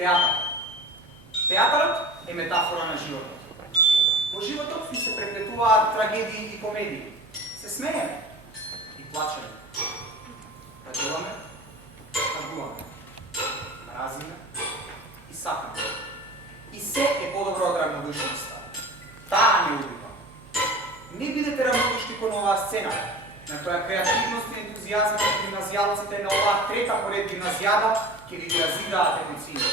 Театър. Театърът е метафора на живота. По живота ни се преплетуват трагедии и комедии. Се смееме и плачеме. Пътуваме, тъгуваме, мразиме и сакаме. И се е по-добро од равнодушноста. Таа не убива. Не бидете равнодушни кон оваа сцена, на која креативност и ентузијазмот на гимназијалците на оваа трета поред гимназијада ќе ви ги разидаат епицини.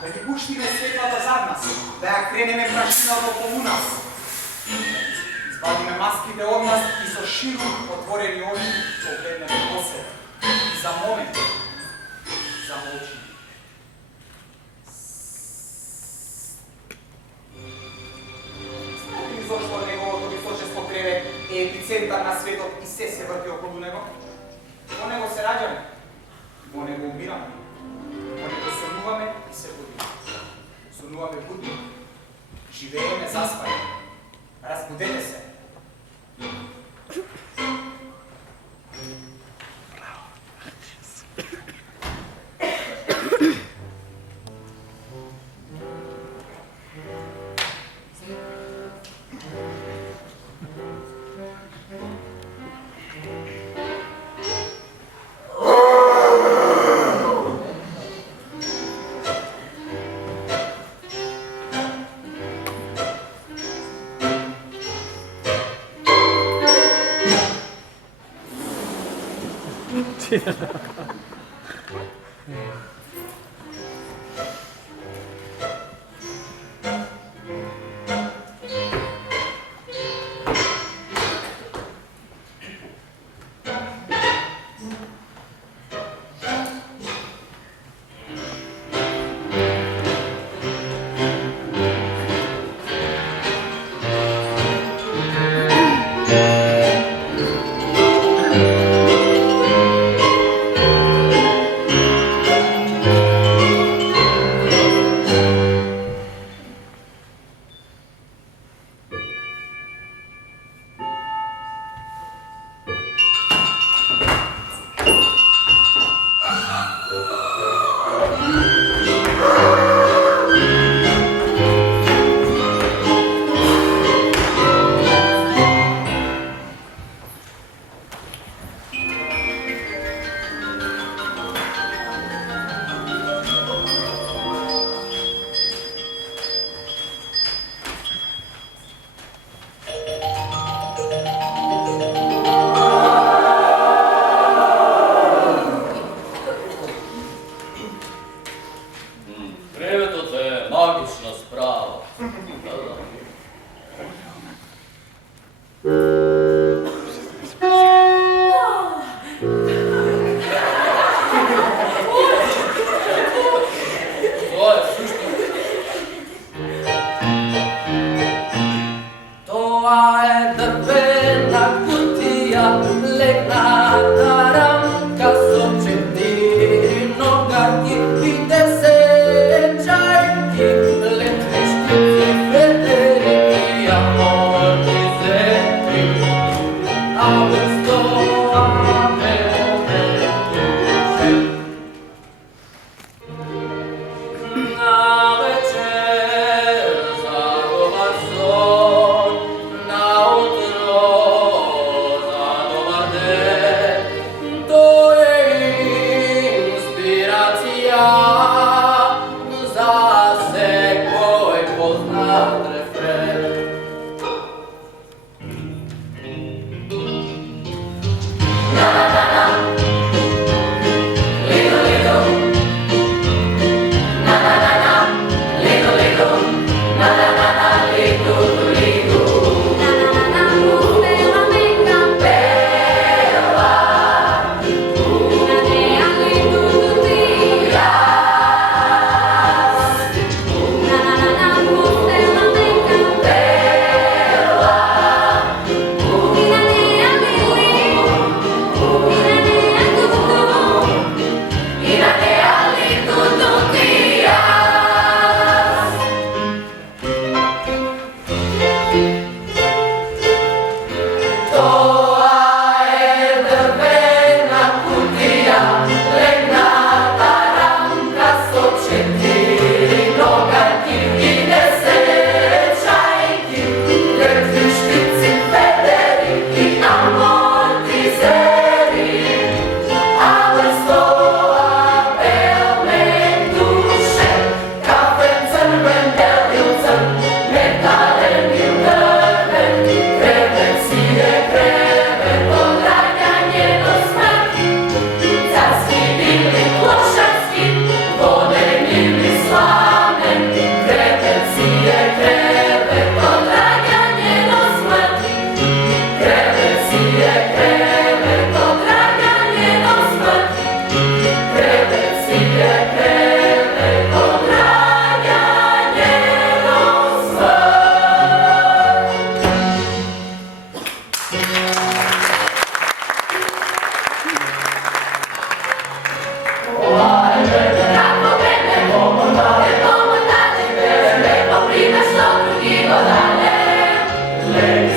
Да ги пуштиме светлата зад нас, да ја кренеме прашината околу нас. Избавиме маските од нас и со широко отворени очи погледнеме до себе. И за момент замолчиме. Зошто неговото височество креве е епицентар на светот и се врти околу него? Во него се раѓаме, во него умираме, во него сонуваме и се будиме. Сонуваме будни, живееме заспани, разбудете се.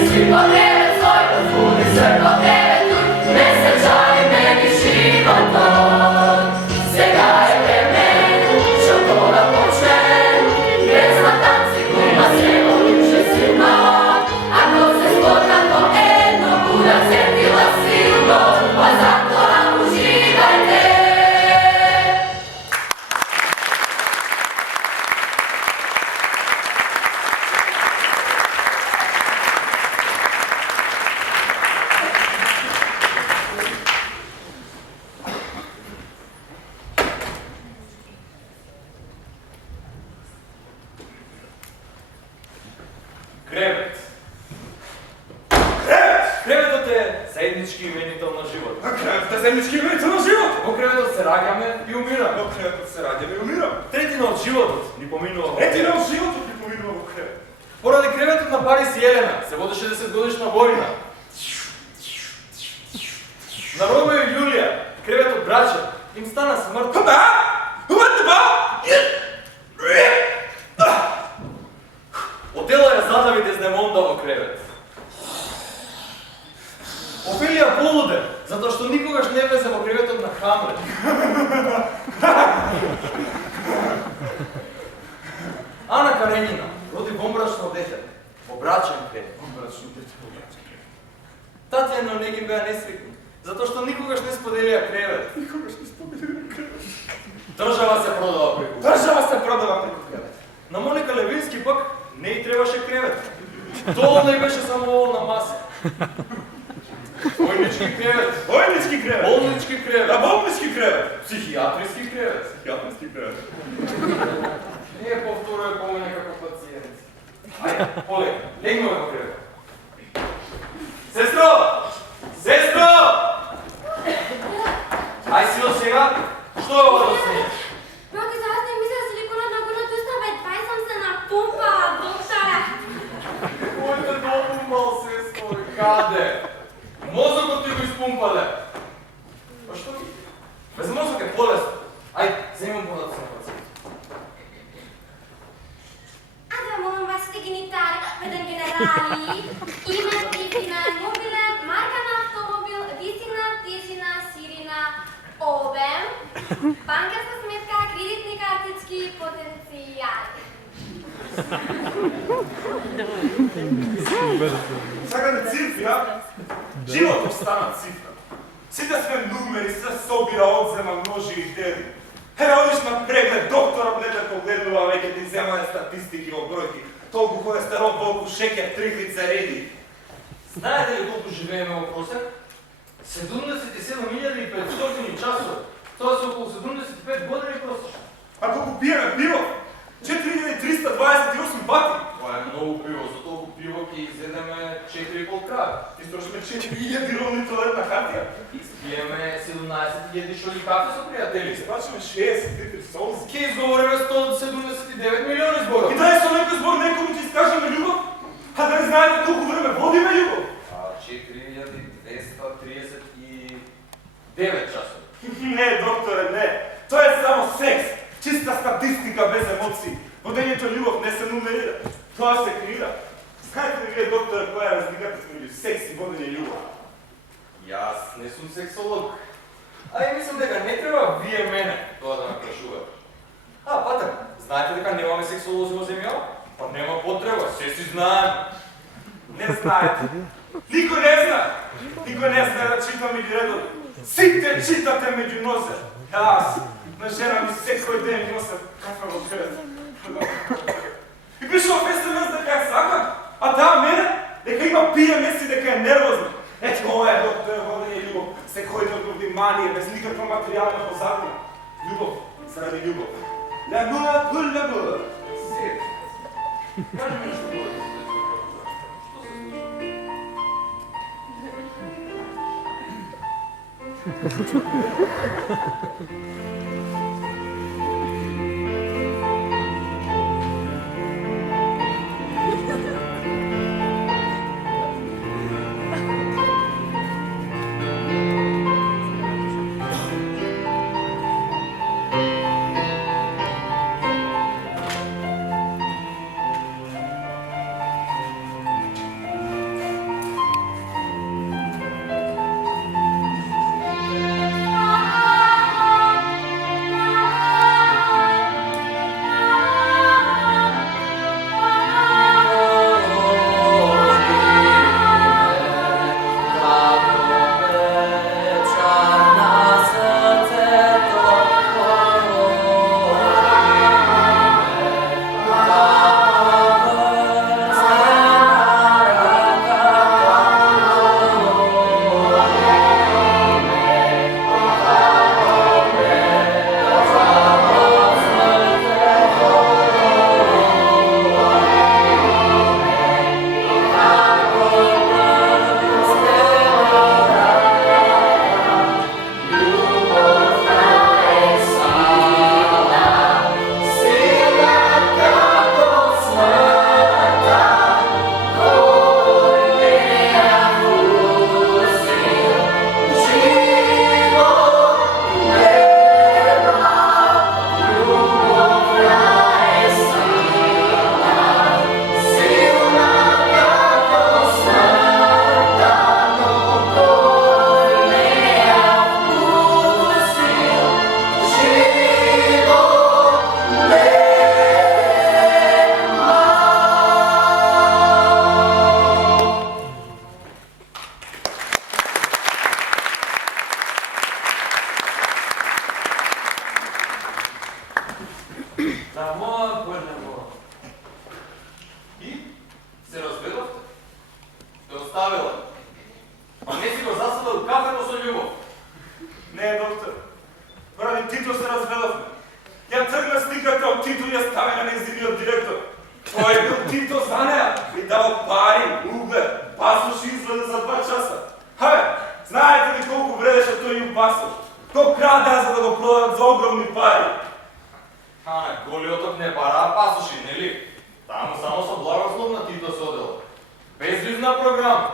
svi po krevet svoj, uzbudi sve po krevetu, mesečaj meni životom. Svega je vreme, što to da počne, bez matanci kuma se oluče svima. Ako se spota to jedno, buda cetila silno, pa zato nam uživajte. Krevet. Krevetот е заеднички именител на живот. Krevet je zajednički imenitelj na život. Во krevetот се раѓаме и умираме. No krevet se rađa i umira. Третина од животот ни поминува во Ети кревет. nam život pripominува во krevet. Поради креветот на Парис и Елена се водеше 10-годишна војна. На Рома и Јулија, креветот браќа, им стана смрт. Ба! Uvete ba! Отела ја задави Дездемонда во кревет. Офелија полуде, затоа што никогаш не влезе во креветот на Хамлет. Ана Каренина роди бомбрачно дете, во брачен кревет. Татјана не ги беа несреќни, затоа што никогаш не споделија кревет. Никогаш не споделирам krevet. Држава се продава преку. Država se prodava preko kreveta. На Моника Левински пак не й требаше кревет. Тоа не беше само оволна маса. Војнички кревет, Vojnički krevet. болнички кревет, Da, bolnički krevet. психијатриски кревет. Psihijatrički krevet. Не повторувај повеќе како пациент. Ајде, полека, легнуваме во кревет. Сестро! Сестро! Ај сило сега, што е ова да снеш? Брати, заšto mi se silikona na горното устава, едва съм се напумпала, доктора. Кој те допумпал, сестро? Каде? Мозокот ти го испумпале. Па што ги? Без мозок е полесно. Ајде, земам податоци на пациент. А да молам вашите генитали, преден генерали, име, истина, мобилен, марка на автомобил, висина, тежина, ширина, обем, банкарска сметка, кредитни картички, потенцијали. Сега не цифри, а? Животот стана цифра. Сите сме numeri, sve собира, одзема, множи и дели. Еве одиш на преглед, докторот не те погледнува, веќе ти земале статистики во бројки. Толку холестерол, толку шеќер, триглица реди. Знаете ли колку живееме во просек? 77.500 часови. Тоа се околу 75 години просечно. А колку пиеме пиво? 4328 пати. Тоа е многу пиво, за толку пиво ќе изедеме 4,5 крави. Истрошме 4000 ровни туалетна хартија. Испиеме 17.000 шоли кафе со пријатели. Испачаме 60 литри солзи. Ќе изговориме 179 милиони зборови. И дај со некој збор некому ќе искажеме љубов? А да не знаете колку време водиме љубов? 4239 часови. Не, докторе, не. Тоа е само секс. Чиста статистика без емоции. Водењето љубов не се нумерира. Тоа се креира. Знаете ли вие, докторе, која е разликата меѓу секс и водење љубов? Јас не сум сексолог. А и мислам дека не треба вие мене тоа да ме прашувате. А, патер, знаете дека немаме сексолози во земјава? Па нема потреба, се си знаеме. Не знаете. Никој не знае. Никој не знае да чита меѓу редови. Сите читате меѓу нозе. Јас на жена ми секој ден носам кафе во кревет. И пише во СМС дека ја сакам, а таа мене дека има PMS и дека е нервозна. Ето ова е доктор водење љубов. Секој ден од внимание, без никаква материјална позадина. Љубов заради љубов. L'amour pour l'amour. Сет. Кажи ми нешто повеќе. Што се случи? оставила. А не си го засадал в кафето со љубов. Не, доктор. Поради Тито се разведавме. Ја тргна сликата од Тито и ја стави на нејзиниот директор. Тој бил Тито за неа и дал пари, углед, пасош и изгледа за 2 часа. Абе, знаете ли колку вредеше тој и пасош? Тој краде за да го продадат за огромни пари. На голиоток не параа пасоши, нели? Таму само со благослов на Тито се одела. Безлюзна програма.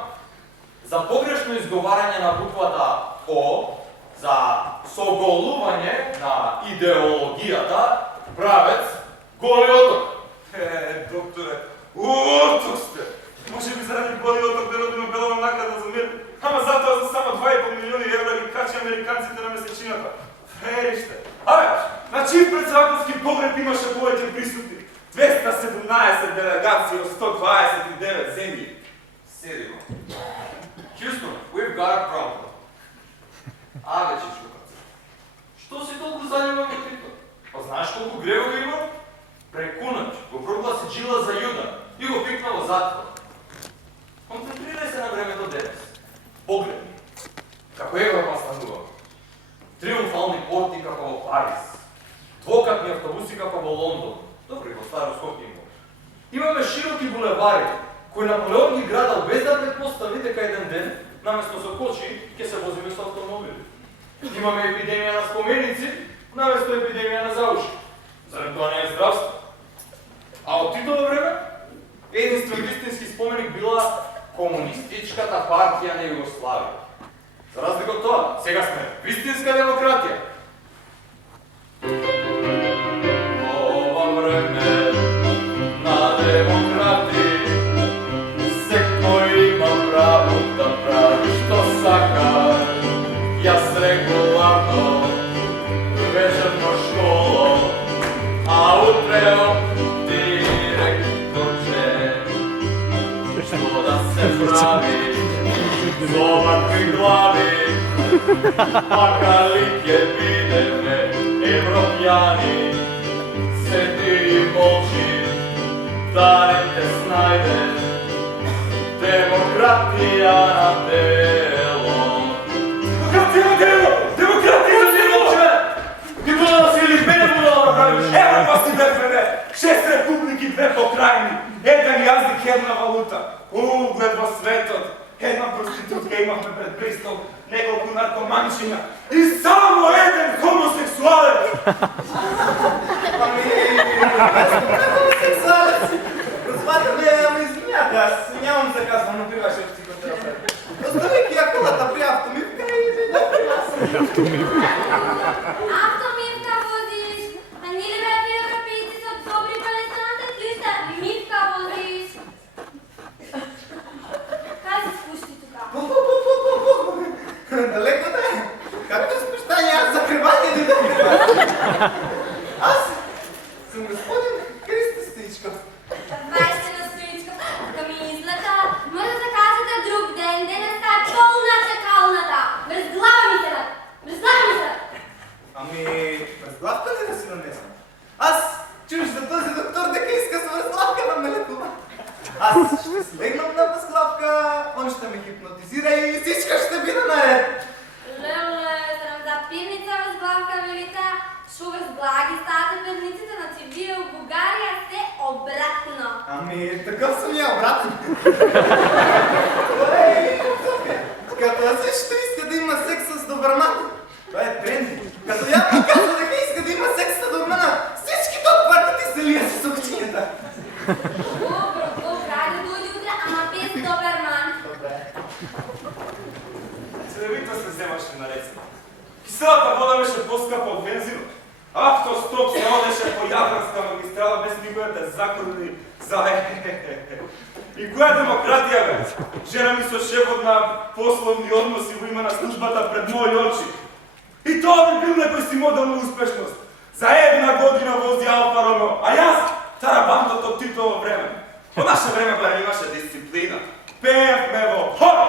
За погрешно изговарање на буквата О, за соголување на идеологијата, правец голиоток. Докторе, уток сте. Може би заради голиоток да родиме Белова награда за мир. Ама затоа за само 2,5 милиони евра ги качи американците на месечината. Фериште. Абе, на чиј председателски погреб имаше повеќе присутни? 217 делегации од 129 земји. Седимо. Houston, we've got a problem. Абе, чичукац. Што си толку занимава во Тито? Па знаеш колку гревови има? Прекунач, го прогласи Джила за јуда и го пикна во затвор. Концентрирај се на времето денес. Погледни. Како Европа станува. Триумфални порти како во Париз. Двокатни автобуси како во Лондон. Добри, во Староскопје има. Имаме широки булевари, кои Наполеон ги градал без да предпостави дека еден ден, наместо со кочи, ќе се возиме со автомобили. Имаме епидемија на споменици, наместо епидемија на зауши. Зарем тоа не е здравство? А од Титово време, единствен вистински споменик била Комунистичката партија на Југославија. За разлика од тоа, сега сме вистинска демократија. Ова време на демократи, секој има право да прави што сака. Јас регуларно вечерно школо, а утре директорче. Што да се прави со овакви глави, макар ли ќе бидеме европјани, седи и молчи, да не те снајде демократија на дело. Демократија на дело! Демократија на дело! Ти будала си или мене будала да правиш? Европа си бе, 6 републики, 2 покрајни, еден јазик, една валута. Углед во светот. Една проститутка имахме пред престол, неколку наркоманчина и само еден хомосексуалец! Хомосексуалец! Господине, ама извинявате, аз нямам заказвано на при вашия психотерапевт. Оставяйки я колата при автомивка и да при вас. Автомивка возиш, а ние ли бе европейци са добри па не станате тлиста, мивка возиш. Кај се спушти тука? Далеко да е. Както спущание, аз закривание не да Аз съм господин Христо Стоичков. Вајте на Стоичков, така ми излета, може да кажете друг ден, денеска е пълна чакалната. Брезглава ми се, брезглава ми се. Ами, възглавка ли да си нанесна? Аз чуш за този доктор дека иска с възглавка да ме лекува. Аз ще слегнам на възглавка, он ще ме хипнотизира и всичко ще биде наред. Леле, срам за пирница възглавка велика, шу възглаги стате перниците, значи вие в Бугария сте обратно. Ами, такъв съм я обратен. Ей, като аз също иска да има секс с добърман. Това е тренди. Като я ми казва дека иска да има секс с добърмана, всички до квартите се лият с обчинята. Добро, хайде дойди утре, ама без доберман. Добре. Цедевито се вземаше на рецепт. Киселата вода беше по-скъпа от бензинот. Автостоп се одеше по Јадранска магистрала без никоја да закорни за И која демократија бе? Жена ми со шефот на пословни односи во име на службата пред мои очи. И тоа би бил некој си модел на успешност. За една година вози Алфа Ромео, а јас тарабантот од Титово време. По наше време барем имаше дисциплина. Пеевме во хора!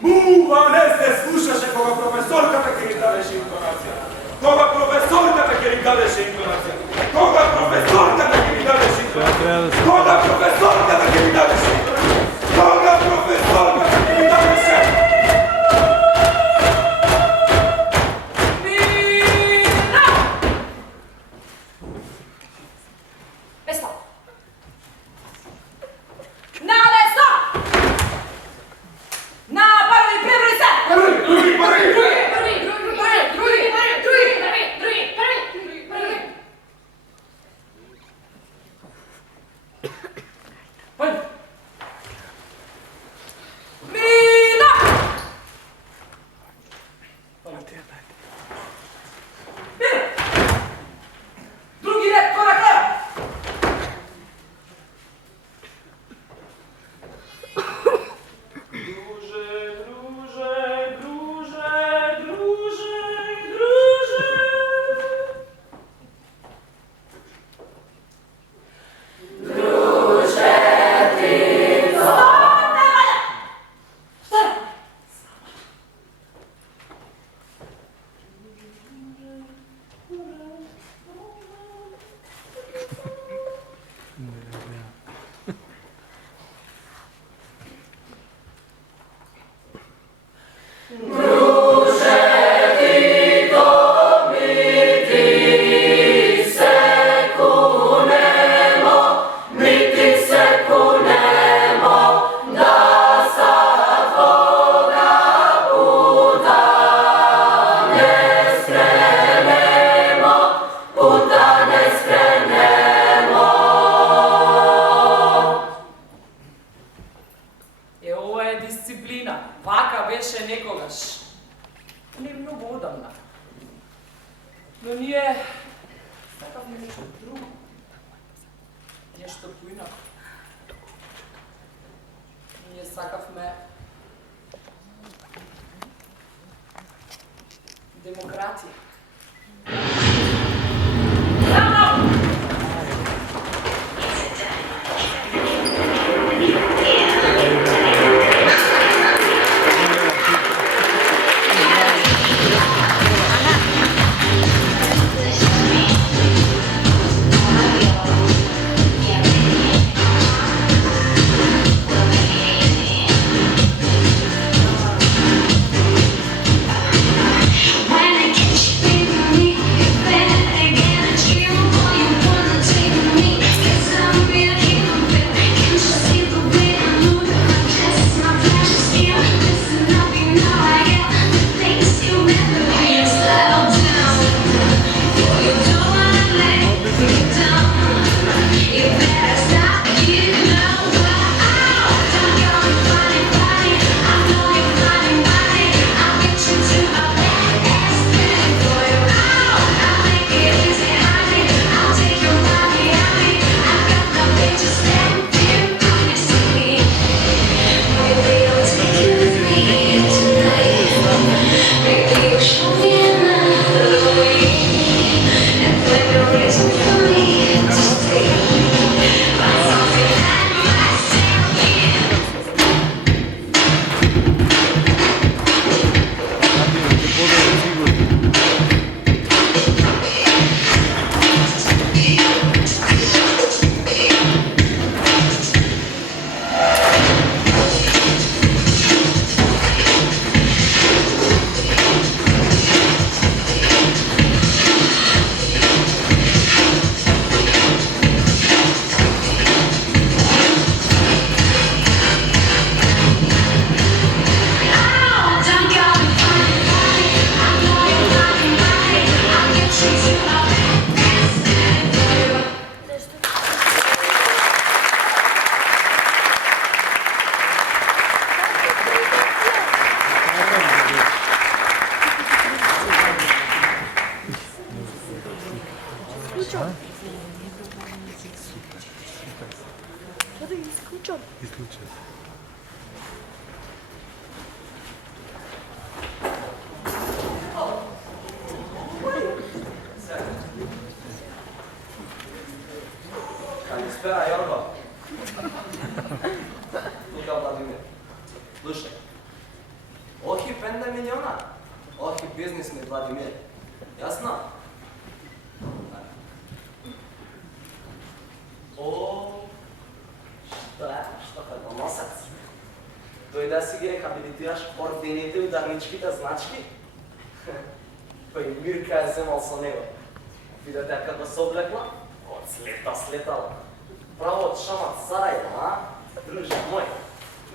Мува не се слушаше кога професорката ќе ни дадеше интонација. Кога професорката ќе ни дадеше интонација. Кога професорката ќе ни дадеше интонација. Кога професорката ќе ни дадеше интонација. Кога професорката ќе ни вака беше некогаш. Не много одамна. Но ние сакавме нешто друго. Нешто поинако. Ние сакавме демократија. Калиспера, Јорго. Тука Владимир. Слушај. Охи 5 милиона. Охи бизнес ми Владимир. Јасно? О, што е? Што крвоносец? Тој да си ги рехабилитираш ордените и ударничките значки? Па и Мирка е земал со него. Видете како се облекла? Од слетала. Право од шамат Сарајево, а? Друже мој.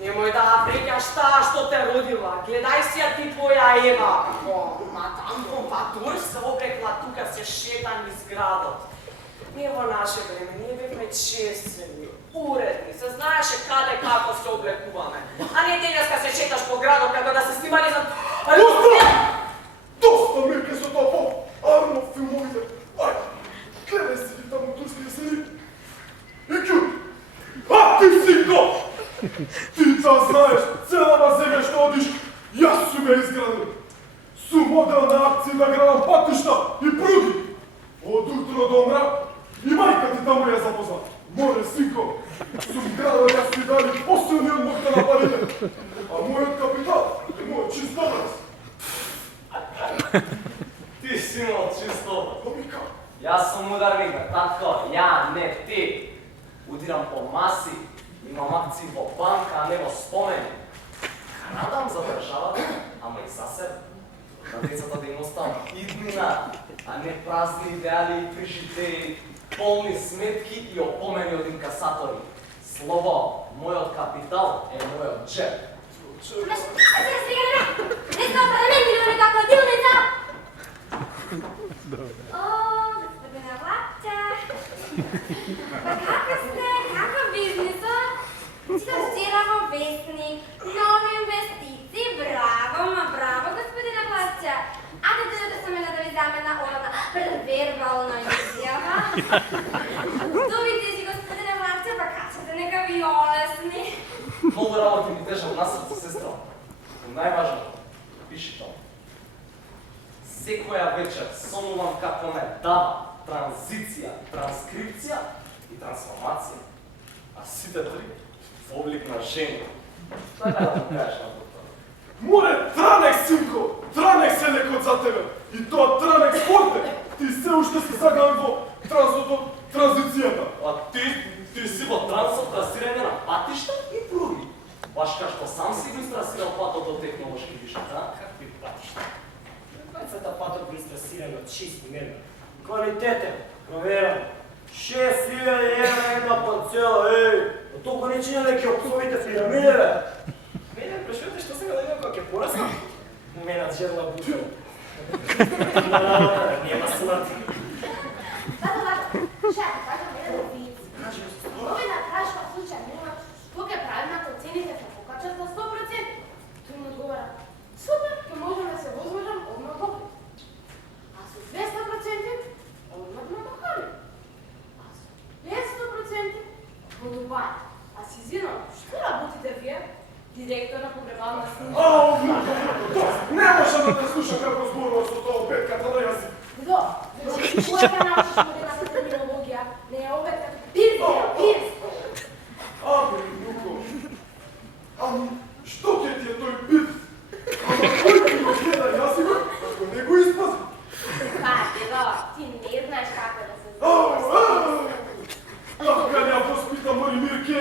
Немој да брекаш таа што те родила. Гледај си ја ти твоја Ева. Мадам Помпадур се облекла тука, се шета низ градот. Ние во наше време, ние бевме чесени, уредни, се знаеше каде како се облекуваме. А не денеска се шеташ по градот како да се снимали за... Доста Мирке со тоа по Арно филмовите. Ајде, гледај си ги таму турски да седи. Екју, а ти си го! Ти да знаеш, целава земја што одиш, јас сум ја изградил. Сум модел на акција да градам патишта и пруги. Од утро до мрак и мајка ти таму ја запозна. Море, синко, сум градал јас ти дали последниот мојта на парите. А мојот капитал е мојот чист образ. Ти си имал чисто. Помика. Јас сум ударник, татко, ја, не ти. Удирам по маси, имам акции во банка, а не во спомени. Крадам за државата, ама и за себе. На децата да им оставам иднина, а не празни идеали и прижитеи, полни сметки и опомени од инкасатори. Слово, мојот капитал е мојот джеб. Не знам да не ми некаква дилница! О, господина Влаче! Па како сте? Како бизнисот? Читам вчера во вестник, нови инвестиции Здобите си, господине Марце, па качате нека ви олесни. Много работи ми тежа на срце, сестра. Но најважното, пиши тоа. Секоја вечер сонувам како ме дава транзиција, транскрипција и трансформација. А сите три во облик на жени. Така да му кажеш на доктор. Море, Транек, синко! Транек се лекот за тебе! И тоа Транек спорте! Ти се уште си саган во транзицијата! А ти си во трансот трасирање на патишта и пруги. Баш кај што сам си го истрасирал патот до технолошки вишата. Какви патишта? Двајцата патот го истрасираме од чисти мерно. Квалитетен, проверен. 6000 евра една парцела, еј! Но толку не чине да ќе обсловите фирамиде, бе! Мене прешувате што сега да видам како ќе пораснам? Менат жерла бутел. Нема смрт. Чакай, кажам еден виц. Новина прашува случај нема што ќе правиме ако цените се покачат за 100%. Тој му одговара: супер, ќе можам да се возможам одмah во Бог. А со 200% одмah на Бахали. А со 500% во Дубај. А си зинам, што работите вие? Директор на погребална служба. Ау, не може да те слуша како зборува со тоа петката на јазик. До, значи, која ќе научиш модерната терминологија? Не е овет като пирс. Абе, Луко, ами, што ќе ти е тој пирс? Ама кој ти го гледа јазикот, ако не го испази? Пати, до, ти не знаеш како да се Така ја воспита Моримирке,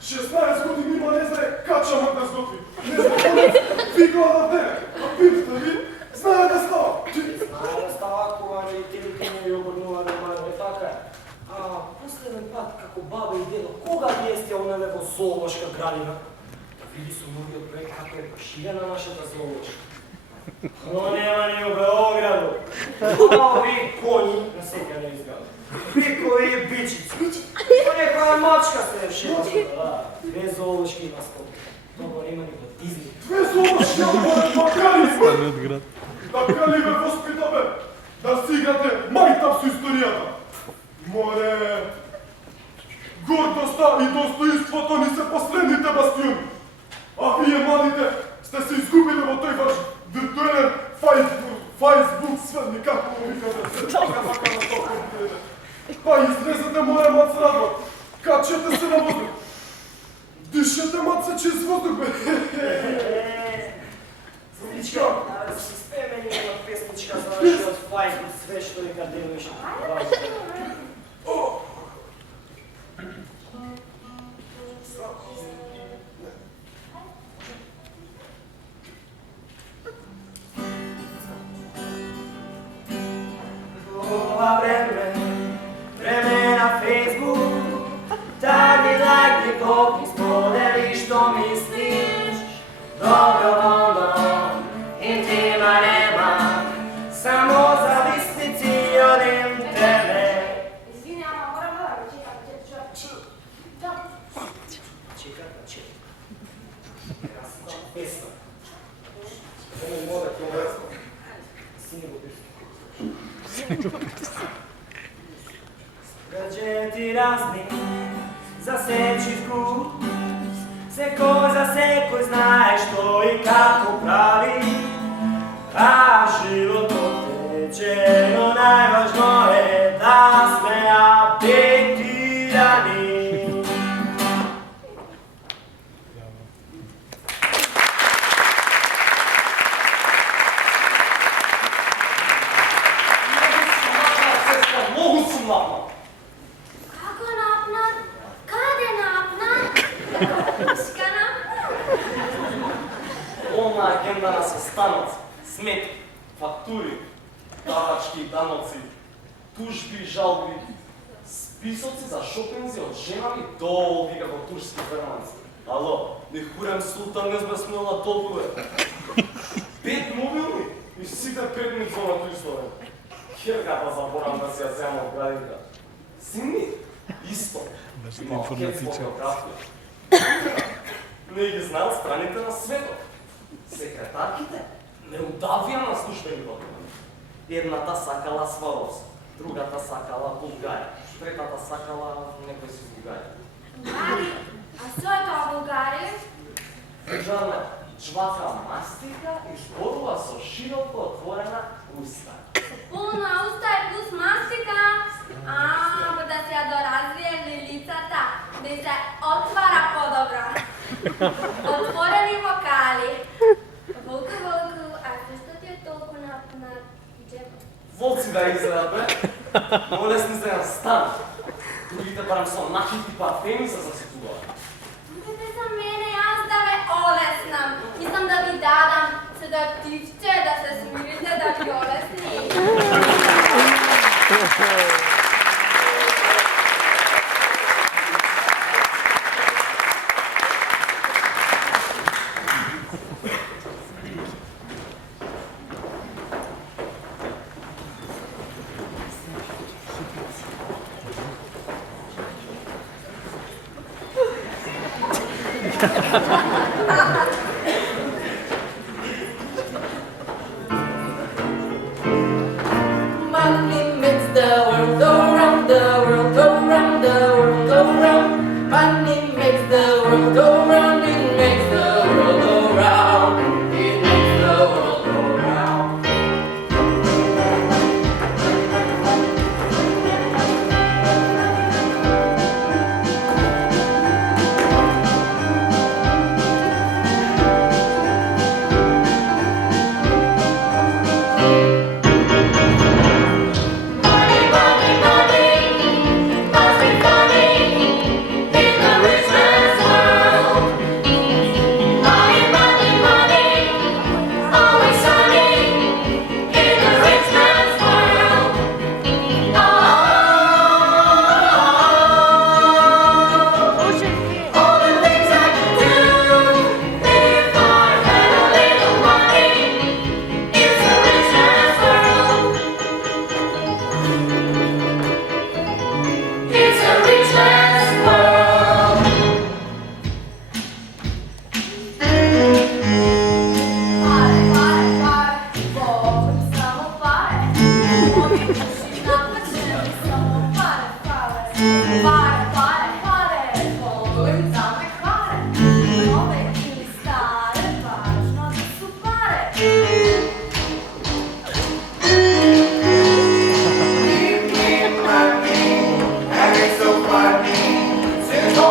16 години има не знае качамот да сготви. Не знае, викала да тебе, а пирста ви, знае да става. Знае да става кога родителите не ја обрнува нормално, така. А последен пат како баба и дедо, кога вие сте онеле во зоолошка градина? Да види со новиот проект како е поширена нашата зоолошка. Но нема ни у Београду. А ови коњи на сека не изгледа. Бикови и бичици. Па некоја мачка се шета. Две зоолошки маскоти. Тоа нема ни во Дизни. Две зоолошки, бе! Така ли бе воспита, бе? Да си играте мајтап со историјата. Море, гордоста и достоинството ни се последните бастиони. А вие, малите, сте се изгубили во тој ваш виртуелен Facebook свет, како го викате, така на тоа. Па излезете моја мац радва, качете се на воздух. Дишете маце чист воздух, бе. Сестричка, да си спееме една песничка за нашиот Facebook свет, што нека делуваше. Ова време на Facebook, таги лайки, копи, сподели што мислиш. Доброволно, интима нема, само зависници од интернет. Извини, ама морам да го чекам, Чекам. Красична песна. Оно мода ќе обрезам. Синево песна. Гаджети разни, засечи вкус, секој за секој знае што и како прави, а животот тече, но најважно е да сме апдейтирани. Многу сум напнат. Како напнат? Каде напнат? Пушка напнат? Полна агенда на состаноци, сметки, фактури, давачки, даноци, тужби, жалби, списоци за шопинзи од женами до овие како турски ферманци. Ало, не хурем султан, не сме смела толку, бе. 5 мобилни и сите 5 ми зонато исторен. Херката заборам да си ја земам од градинка. Сини, исто. Има кет фотографија. Не ги знаат страните на светот. Секретарките неудавија на службени документи. Едната сакала Сваровски, другата сакала Булгарија, третата сакала некој си Бугарија. Бугари? А што е тоа Бугари? Државна чвака мастика и зборува со широко отворена уста. Пълна уста и плюс мастика. Да се ја доразвие лилицата, да се отвара по-добро. Отворени вокали. Волку, волку, а зашто ти е толку на джебот? Волци да изгледат, бе. Много лесни за jedan стан. Другите барем со накити парфеми се засетуваат. Идете за мене, аз да ве олеснам. Мислам да ви дадам седативче, да се смирите, да ви олесни. Money makes the world go round, the world go round, the world go round. Money makes the world go round, it makes the world go round, it makes the world go round. Money, money, money, must be funny in the rich man's world. Money, money, money, always sunny in the rich man's world. All the things I could do if I had a little money. It's a rich man's world. It's a rich man's world. Pare, pare, pare, volim samo pare. Moji duši napačeni samo pare, pare. Pare, pare, pare, volim same kvare. Nove ili stare, važno da su pare. Show,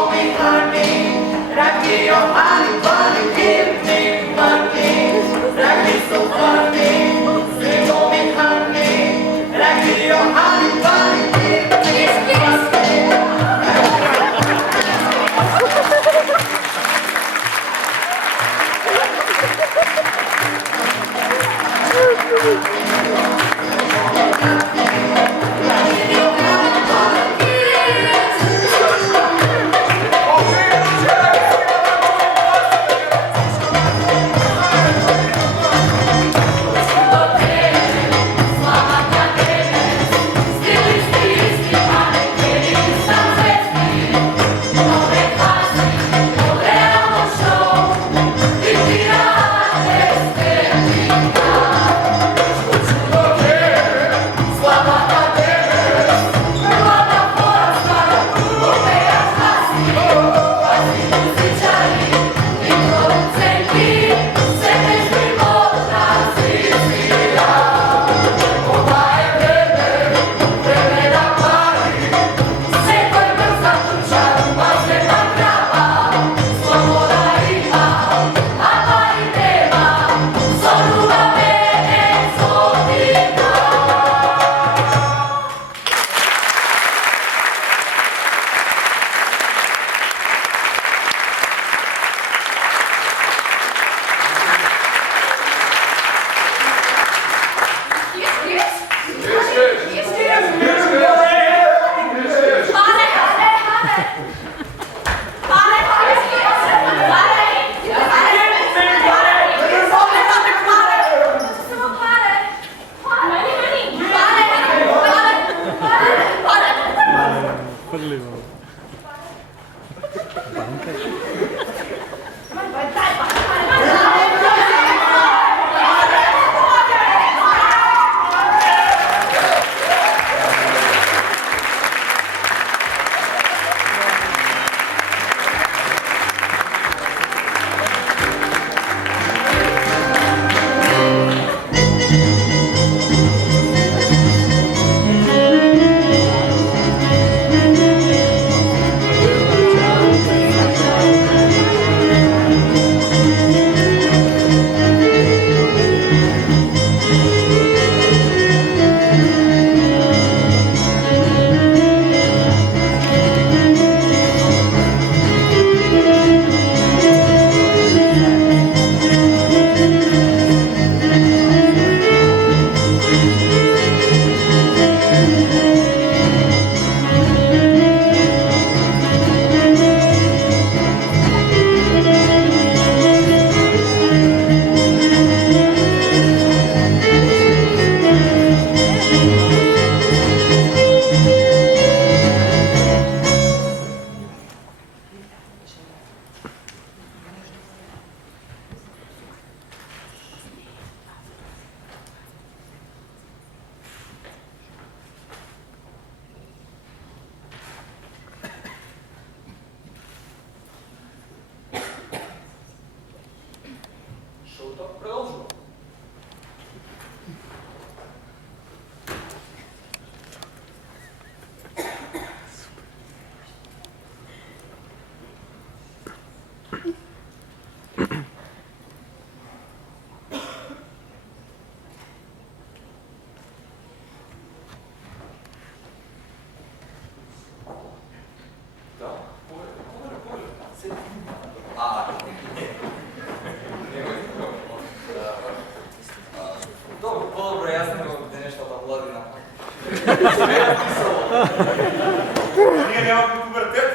Ние нямахме пубертет,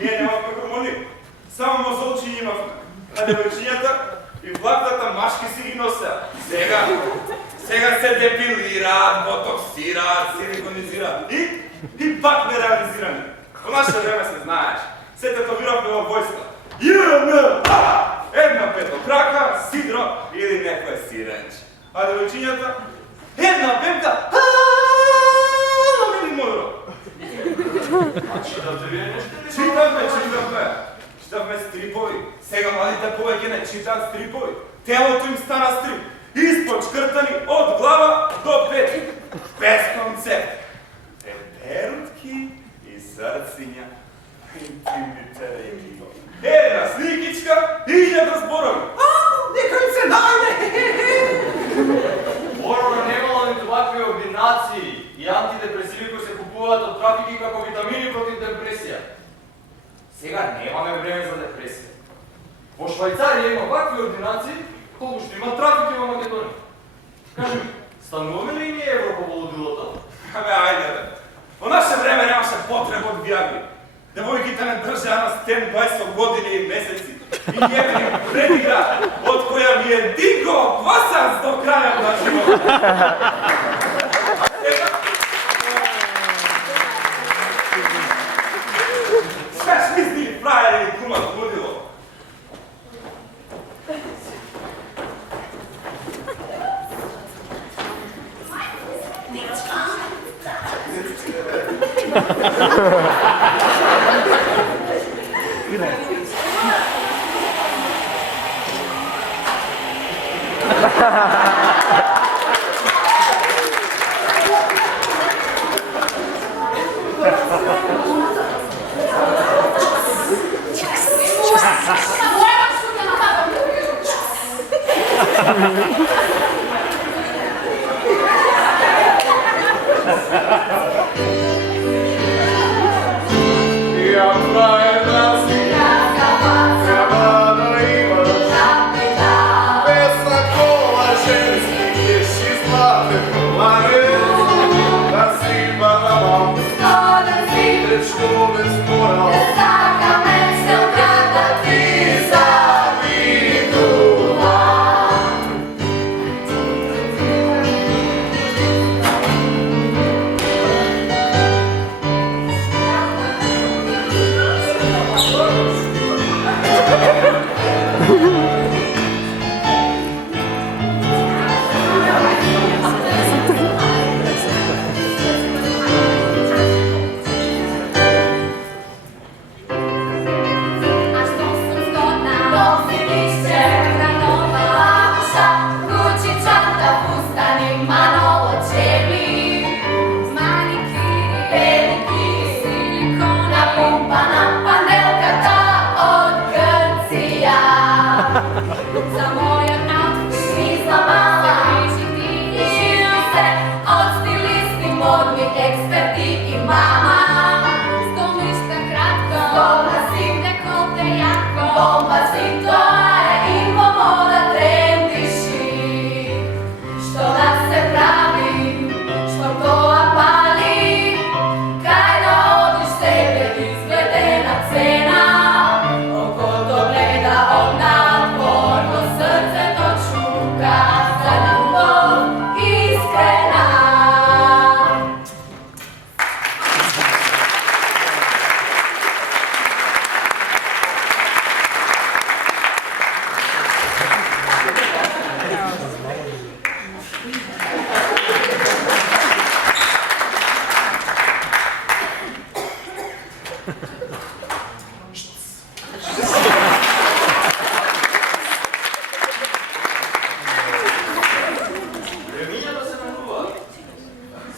ние нямахме хормони. Само мозолчи имахме. А девойчињата и влакната машки си ги нося. Сега се депилираат, ботоксираат, силиконизираат и пак не реализирани. По наше време се знаеш. Се тетовиравме във войска. ЙНА! Една петокрака, сидро или некое сиренч. А девойчињата? Една пемка, мини мудро. А читавте вие нешто? Читавме стрипови. Сега младите повеќе не читаат стрипови. Телото им стана стрип. Испочкртани од глава до пет. Без концепт. Пеперутки и срциња. Интимните реки. Една сликичка и 1000 зборови. Некој се најде. Борона немала ниту вакви ординации и антидепресиви кои се купуваат од трафики како витамини против депресија. Сега немаме време за депресија. Во Швајцарија има вакви ординации, колку што има трафики во Македонија. Кажи ми, стануваме ли ние Европа во лудилото? Ајде бе. Во наше време немаше потреба од виагри. Девојките не држаа на стен 20 години и месеци. И једни предигра, од која ви е динго квасац до крајот на живота. Шаш мисли фрајери и кумат лудило?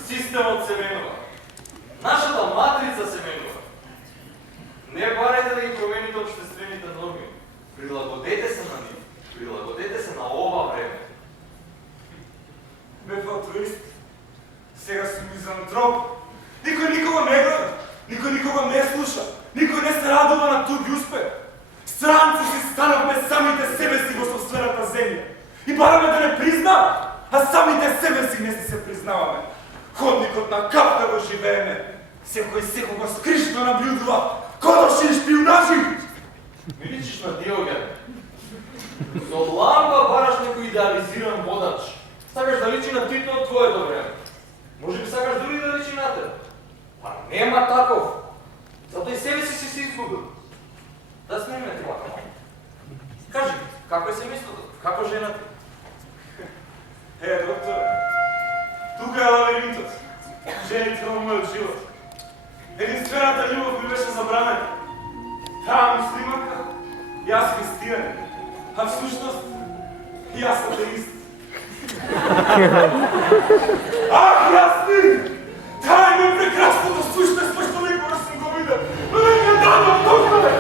Системот се менува. Нашата матрица се менува. Не барајте да ги промените општествените норми. Прилагодете се на нив. Прилагодете се на ова време. Бе фатуист, сега си мизантроп. Никој никога не гледа, никој никога не слуша, никој не се радува на туѓи успех. Странци си станавме самите себе си во собствената земја. И бараме да не признаат, а самите себе си не си се признаваме. Ходникот на капка го живееме. Секој секого скришно наблюдува. Кодоши и шпионажи. Ми личиш на Диоген. Со ламба бараш некој идеализиран водач. Сакаш да личи на Тито од твоето време. Може би сакаш дури да личи на тебе. Па нема таков. Зато и себе си се изгубил. Да снимеме това камо. Кажи, како е семејството? Како жената? Докторе, тука е лабиринтот. Жените на мојот живот. Единствената љубов ми беше забранена. Таа муслиманка, јас христијанин. А всушност, јас атеист. Ах, јасни! Таа е прекрасното существо што никогаш сум го видел. Но не ми дадов, докторе!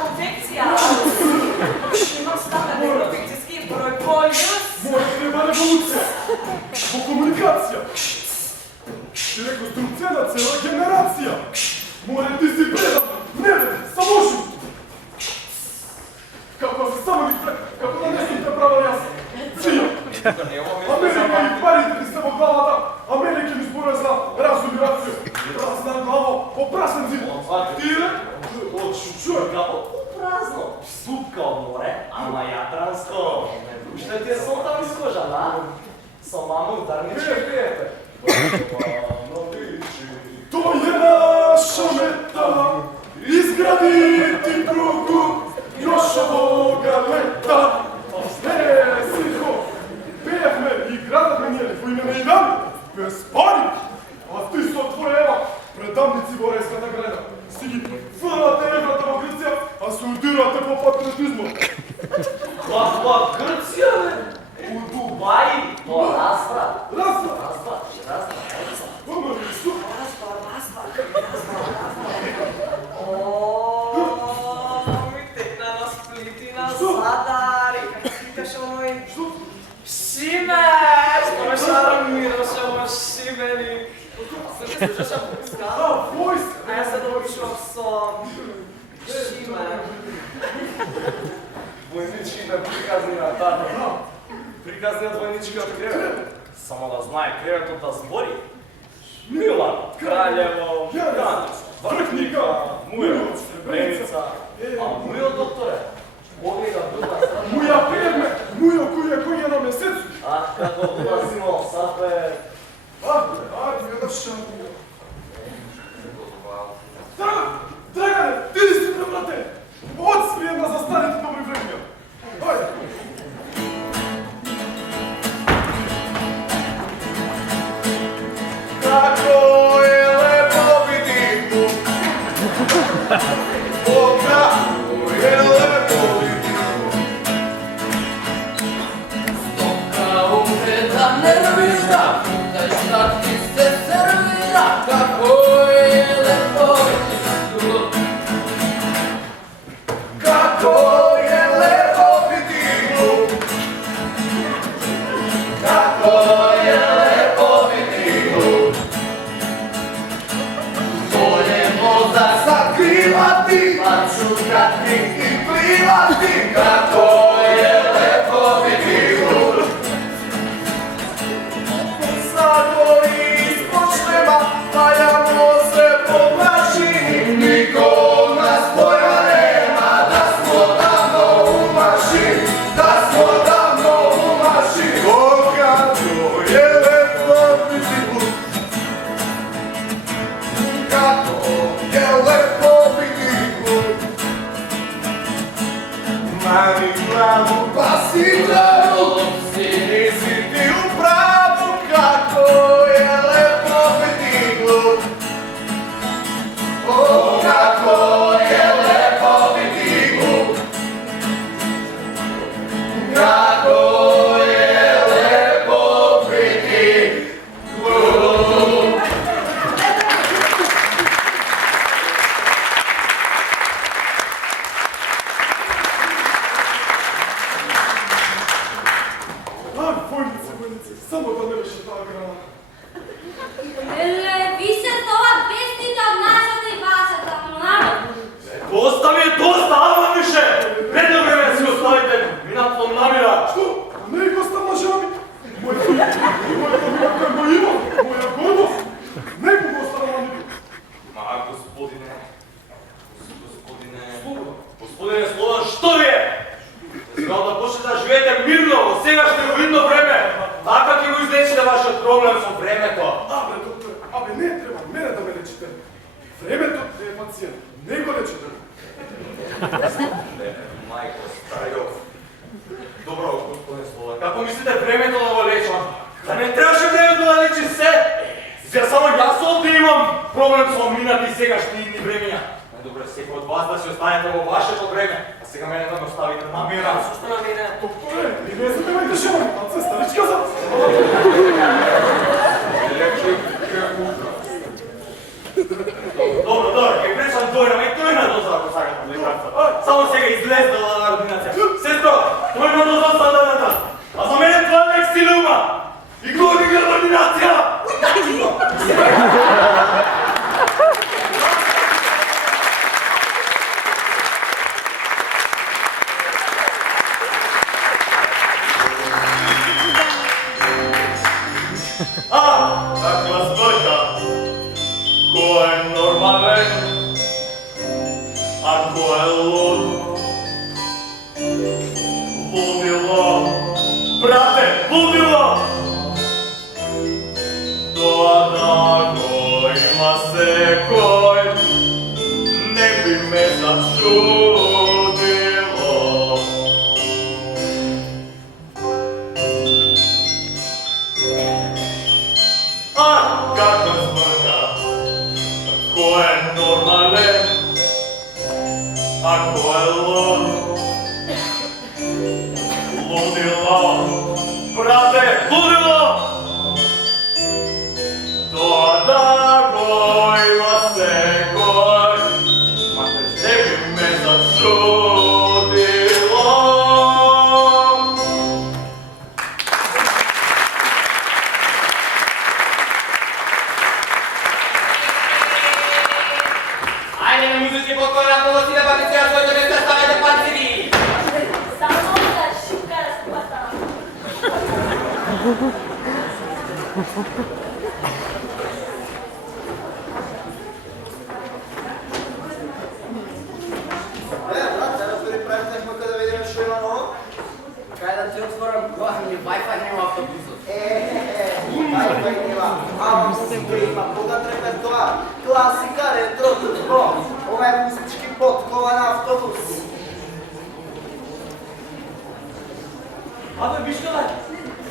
Конфекција. Имам стата на конфекцијски број ovako u prazno. Sud kao more, ama jadransko. Što ti je sol tam iskožan, a? So mama udarničke pijete. To je naša meta, izgraditi prugu još ovoga leta. Siho, pevme i grada Danieli, koji me ne imam, bez pari. A ti su tvojeva, predavnici Vorejska nagrada. Stiги, фървате еврата в Гърция, а се удирате по патриотизма. Каква Гърция, бе? У Дубай? То разбра. Разбра? Разбра. Ама ли су? Разбра. Oooo, mi tekna na Splitina Zadar. I kako si kažeš onoj... Šime! Što me šaramirao še ovo Šimeni. Slušaš Šapuska? Da, vojska! A ja sad došao sam... Šime. Vojnički prikazina, tata. Prikazina vojnički od kreveta. Samo da znaj, krevetот da zbori. Milan, Kraljevo, Janis, Vrhnika, Mujo, Srebrenica, a Mujo, doktore, pogleda druga strana. Muja pevme, Mujo koji je na mesecu. A kako ulazimo, sad be... Ajde, jedan šampion. Dragane, ti si bre, brate! Odsmijem za stariti dobri vremena. Ajde. Kako je lepo biti tu. O, kako je lepo biti tu. Stoka umreta nervira, daj šta ti se servira, kako je lepo biti tu. Kako je lepo biti tu. Kako je lepo biti tu. Voljemo da Sakrivati, pa čukati i plivati. Kako je lepo biti tu. Zagori ispod šlema, valjamo se po mašini. Niko nas boja nema, da smo davno u mašini. Da smo davno u mašini. O, kako je lepo biti tu. Kako je lepo biti tu. Mani glavu, pa si glavu, nisi ti u pravu. Kako je lepo biti glup. O, kako je lepo biti glup. Kako je lepo biti glup. Aj, vojnice, samo da ne više ta grana. Vi se това песните отнасяте и вашата планада. Доста ми е доста, ама više! Предно време си оставите, минато намира. Što? Ne ih ostav na žami. Moja milaka je moj ima, moja gordost. Ne mogu ostav na njegu. Ma, gospodine. Господине Слован, što vi je? Искал да почнете да живеете мирно во сегашно видно време. Така ќе го излечите вашиот проблем со времето. Абе, доктore, не treba mene da me lečite. Vremето е пациент, не го лечите. Майко, Старјов. Добро, господине Слован. Како мислите времето да го лечам? Да не требаше времето да лечи се. За само јас овде имам проблем со минати и сегашни идни времења. Најдобре секој од вас да си останете во вашето време, а сега мене да ме оставите на мира. Što na mene? Doktore, i ne zabivajte žami, a це старичка за... Добро, ќе пречам дојдам и тој на доза ако сакате да играца. Само сега излезте на ординација. Сестро, тој на доза стаданата. А за мене тоа е екстилума. И кој ги гледа ординација? Таква зборка. Ама музика има богат репертоар, класика, ретро, турбо. Ова е музички подкова на автобус. Абе, виж бе,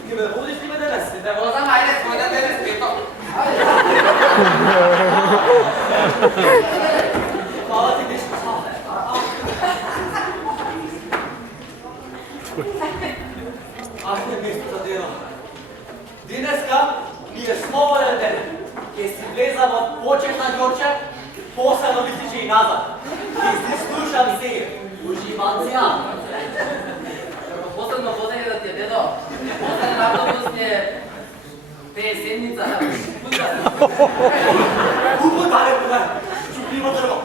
ти ме водиш ли ме денес? Не возам, айде, свой да те не спито. Хвала ти, дечко, хвала. Ахте местото дело. Денеска ни е слободен ден. Ке си влезам од почет на Ѓорче, после да мисличе и назад. Ке си слушам се. Уживанција. Како посебно водење да ти е дедо. Посебен автобус ти е 5 седмица. Купо дале, бе. Чупливо дрво.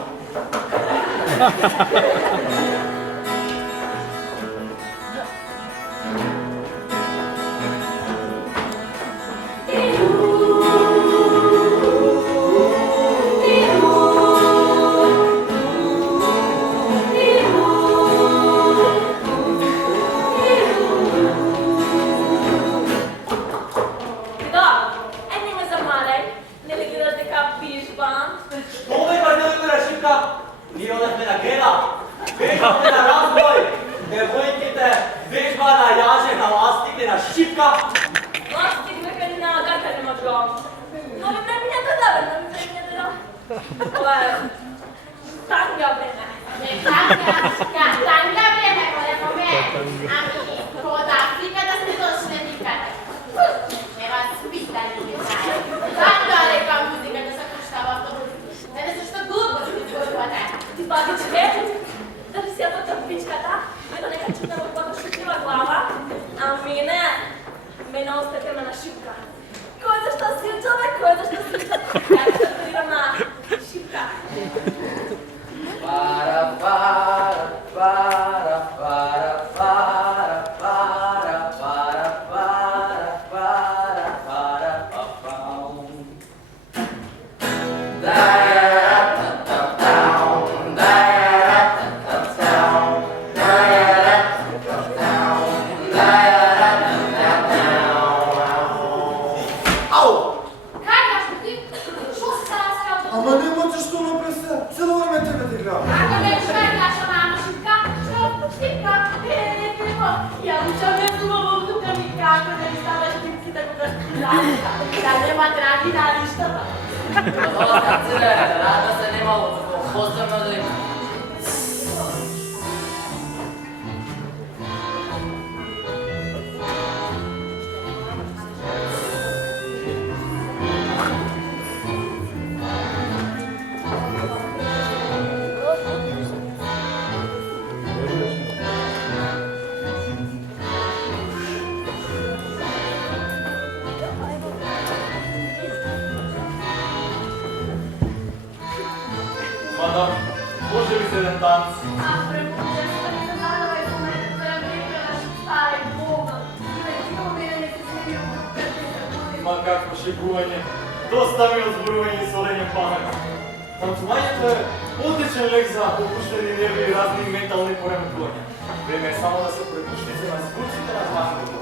Ние одахме на Гена, вежбаме на разбой, девојките вежба на јаже, на ластик, на шипка. Ластик ме кади на гакане мачко. Но ми преминете да, но ми преминете да. Ова е танга време. Не танга време, големо ме. Ами, од Африка да сте дошли никаде. Не вас питали ви знае. Танга лека музика да се пуштава автобус. Не не зашто глупо се изговорувате. Ти бабичке, да си ја тока пичката, ето нека чута во твојата шутлива глава, а мене остакаме на шипка. Кој зашто си човек, кој зашто си човек, ја ќе трирам на шипка. Para, para, para, para, para, para, para, para, para, para, pa, pam. Ама нема защо напреса, цело време тебе да играм. Ако не човек, наша мама шипка, шипка, не пиво. Ја учам не слова тука ми како да ми ставаш пипците кога шпиласка. Да нема драги на лиштата. Ова кацеле, рада се немало, посебно да има. Мадам, може ли се еден танц? А премудя се да ми задава и за мен да я припрена стара и болна. Не никога мене не се смирил от 15 години. Ма какво шегување. Доста ми од зборување и солење памет. Танцувањето е одличен лек за попуштени нерви и разни ментални пореметувања. Време е само да се препуштите на звуците на танцото.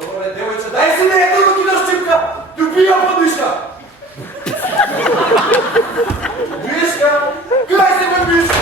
Добре, девојче, дај си неја друго ти на шчипка! Ти убија подвишка! Вишка? Кај си подвишка?